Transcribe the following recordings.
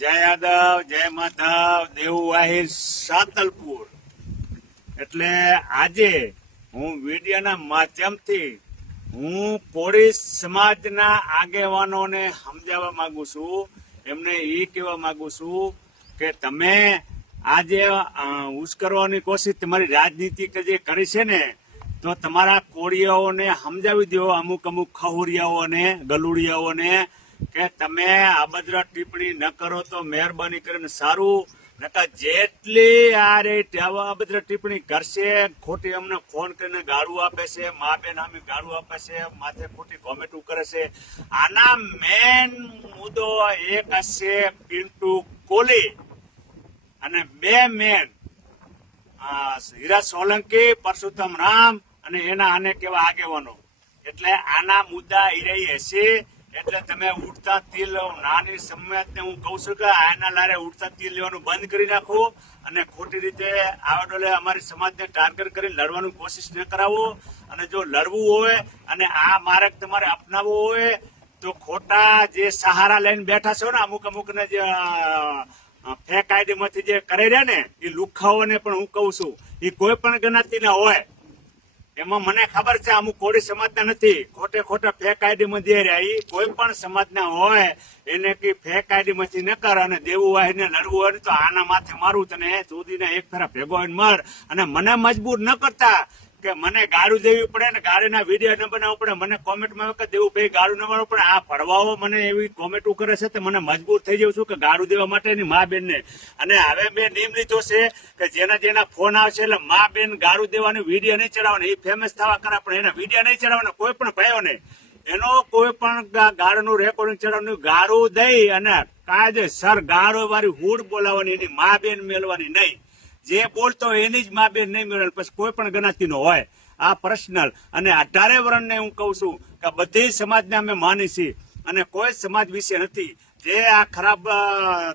જય યાદવ, જય માધવ દેવું વાહિર સાતલપુર. એટલે આજે હું વિડીયોના માધ્યમથી હું પોળી સમાજના આગેવાનોને સમજાવવા માંગુ છું. એમને એ કહેવા માંગુ છું કે તમે આજે ઉશ્કરવાની કોશિશ તમારી રાજનીતિ જે કરી છે ને, તો તમારા કોળિયાઓને સમજાવી દો અમુક અમુક ખહુરિયાઓને, ગલુડિયાઓને કે તમે અભદ્ર ટિપ્પણી ન કરો તો મહેરબાની કરીને સારું નતા જેટલી આ રે અભદ્ર ટિપ્પણી કરશે, ખોટી અમને ફોન કરીને ગાળું આપે છે, મા બેન અમે ગાળું આપે છે, માથે ખોટી કોમેન્ટો કરે છે. આના મેન મુદ્દો એક હશે પિન્ટુ કોહલી. અને બે મેન હીરા સોલંકી પરશુત્તમ રામ અને એના આને કેવા આગેવાનો. એટલે આના મુદ્દા ઈરાઈ હશે એટલે તમે ઉડતા તિલ નાની સમયને હું કહું છું કે આના લારે ઉડતા તિલ લેવાનું બંધ કરી નાખો અને ખોટી રીતે આવડોલે અમારી સમાજને ટાર્ગેટ કરી લડવાની કોશિશ ન કરાવો. અને જો લડવું હોય અને આ માર્ગ તમારે અપનાવવો હોય, તો ખોટા જે સહારા લઈને બેઠા છો ને, અમુક અમુક ને જે ફેક આઈડી માંથી જે કરે રહ્યા ને, એ લુખાઓને પણ હું કહું છું, એ કોઈ પણ ગણાતી હોય. એમાં મને ખબર છે, અમુક કોળી સમાજના નથી. ખોટે ખોટા ફેક આઈડી માં દે રહ્યા. કોઈ પણ સમાજના હોય, એને કે ફેક આઈડી માંથી ન કર અને દેવું હોય ને લડવું હોય તો આના માથે મારું તને ચોદીને એક ફેરા ભેગો મર. અને મને મજબૂર ન કરતા. કે મને ગાળું દેવી પડે ને ગાડીના વીડિયો ન બનાવવું પડે, મને કોમેન્ટમાં વખત દેવું ભાઈ ગાળું ન બનાવવું પડે. આ ફરવાઓ મને એવી કોમેન્ટો કરે છે તો મને મજબૂર થઈ જવું છું કે ગાળું દેવા માટેની મા બેનને. અને હવે મેં નિયમ લીધો છે કે જેના જેના ફોન આવશે એટલે મા બેન ગાળું દેવાની વીડિયો નહીં ચડાવવાનો. એ ફેમસ થવા કરે, પણ એના વીડિયો નહીં ચડાવવાનો, કોઈ પણ ભાઈઓને. એનો કોઈ પણ ગાળનું રેકોર્ડિંગ ચડાવવાનું ગાળું દઈ અને કાયદેસર ગાળો વાળી હુડ બોલાવવાની, એની મા બેન મેળવાની નહીં. જે બોલતો એની જ મા બેન નહીં મેળવે પછી કોઈ પણ ગણાતી નો હોય, આ પર્સનલ અને અઢારે વર્ણને હું કહું છું કે બધી સમાજને અમે માની છીએ. અને કોઈ સમાજ વિશે નથી. જે આ ખરાબ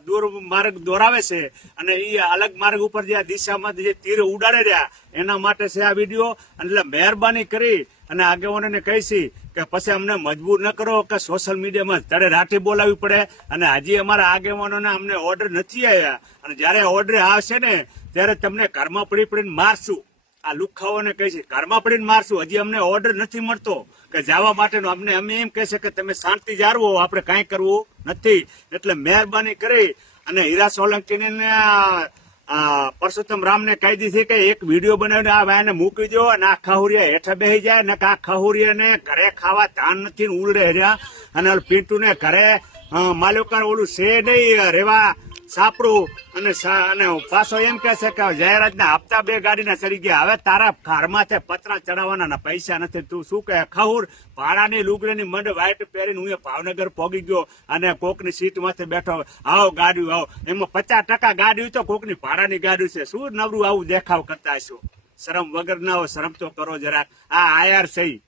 દૂર માર્ગ દોરાવે છે અને એ અલગ માર્ગ ઉપર જે આ દિશામાં જે તીર ઉડાડે રહ્યા, એના માટે છે આ વીડિયો. એટલે મહેરબાની કરી અને આગેવાનોને કહીશી કે પછી અમને મજબૂર ન કરો કે સોશિયલ મીડિયામાં ત્યારે રાઠી બોલાવવી પડે અને હજી અમારા આગેવાનોને અમને ઓર્ડર નથી આવ્યા અને જ્યારે ઓર્ડર આવશે ને, ત્યારે તમને ઘરમાં પડી પડીને મારશું. આ લુખાઓને કહે છે, ઘરમાં પડીને મારશું. હજી અમને ઓર્ડર નથી મળતો. કે જવા માટેનો અમને અમે એમ કહે છે કે તમે શાંતિ જાળવો, આપણે કાંઈ કરવું નથી. એટલે મહેરબાની કરી અને હીરા સોલંકીને આ- પરસોત્તમ રામને કહી દીધી કે એક વીડિયો બનાવીને આ ભાઈને મૂકી દો અને આ ખહુરિયા હેઠે બેસી જાય ને કે આ ખહુરિયાને ઘરે ખાવા ધાન નથી ઉલડે રહ્યા. અને પિન્ટુને ઘરે માલ્યોકાર ઓલું છે નહીં રેવા સાપડું અને અને પાછો એમ કહે છે કે જાહેરાતના હપ્તા બે ગાડીના ચડી ગયા. હવે તારા ઘરમાં તે પતરા ચડાવવાના પૈસા નથી. તું શું કહે? ખહુર, ભાડાની લુગડીની મંડ વાઈટ પહેરીને હું એ ભાવનગર પોગી ગયો અને કોકની સીટ માથે બેઠો. આવો ગાડી, આવો. એમાં પચાસ ટકા ગાડી તો કોકની ભાડાની ગાડી છે. શું નવરું આવું દેખાવ કરતા હશો? શરમ વગર ના હોય, શરમ તો કરો જરાક. આ આયાર સહી.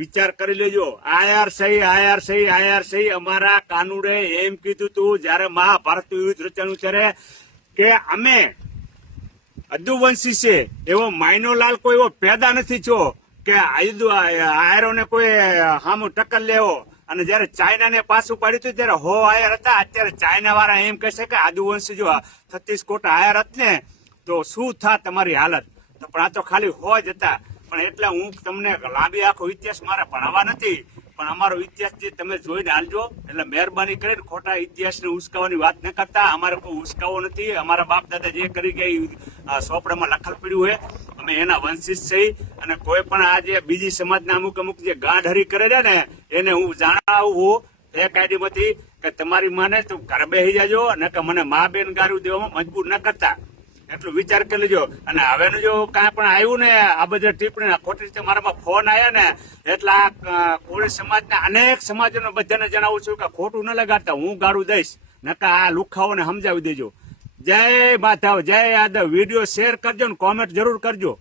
વિચાર કરી લેજો. આયાર સહી આયાર સહી આયાર સહી. અમારા કાનુડે એમ કીધું તું, જયારે મહાભારત યુદ્ધ રચાયું ત્યારે, કે અમે અદુવંશી છે. એવો માઇનોલાલ કોઈ એવો પેદા નથી છો કે આયરોને કોઈ હામો ટક્કર લેવો. અને જયારે ચાઇનાને પાછું પાડ્યું હતું, ત્યારે હો આયર હતા. અત્યારે ચાઇના વાળા એમ કહેશે કે આદુવંશી જો છત્રીસ કોટ આયર હત ને, તો શું થા તમારી હાલત? પણ આ તો ખાલી હો જ હતા. પણ એટલે હું તમને લાંબી આખો ઇતિહાસ મારે ભણાવવા નથી, પણ અમારો ઇતિહાસ જે તમે જોઈને હાલજો એટલે મહેરબાની કરીને ખોટા ઇતિહાસને ઉશ્કાવવાની વાત ન કરતા. અમારે કોઈ ઉશ્કાવો નથી. અમારા બાપ દાદા જે કરી ગયા સોપડામાં લખલ પડ્યું હોય અમે એના વંશિત છે અને કોઈ પણ આ જે બીજી સમાજના અમુક અમુક જે ગાઢ હરી કરે છે ને, એને હું જણાવું એક આઈડીમાંથી કે તમારી માને તું ઘર બેસી જાજો અને કે મને મા બેન ગારું દેવામાં મજબૂર ન કરતા. એટલું વિચાર કરી લેજો. અને હવેનું જો કાંઈ પણ આવ્યું ને, આ બધા ટિપ્પણી ખોટી રીતે મારામાં ફોન આવ્યા ને, એટલે આ કોળી સમાજના અનેક સમાજોને બધાને જણાવું છું કે ખોટું ન લગાડતા, હું ગાળું દઈશ. નકા આ લુખાઓને સમજાવી દેજો. જય માધવ જય યાદવ વીડિયો શેર કરજો ને કોમેન્ટ જરૂર કરજો.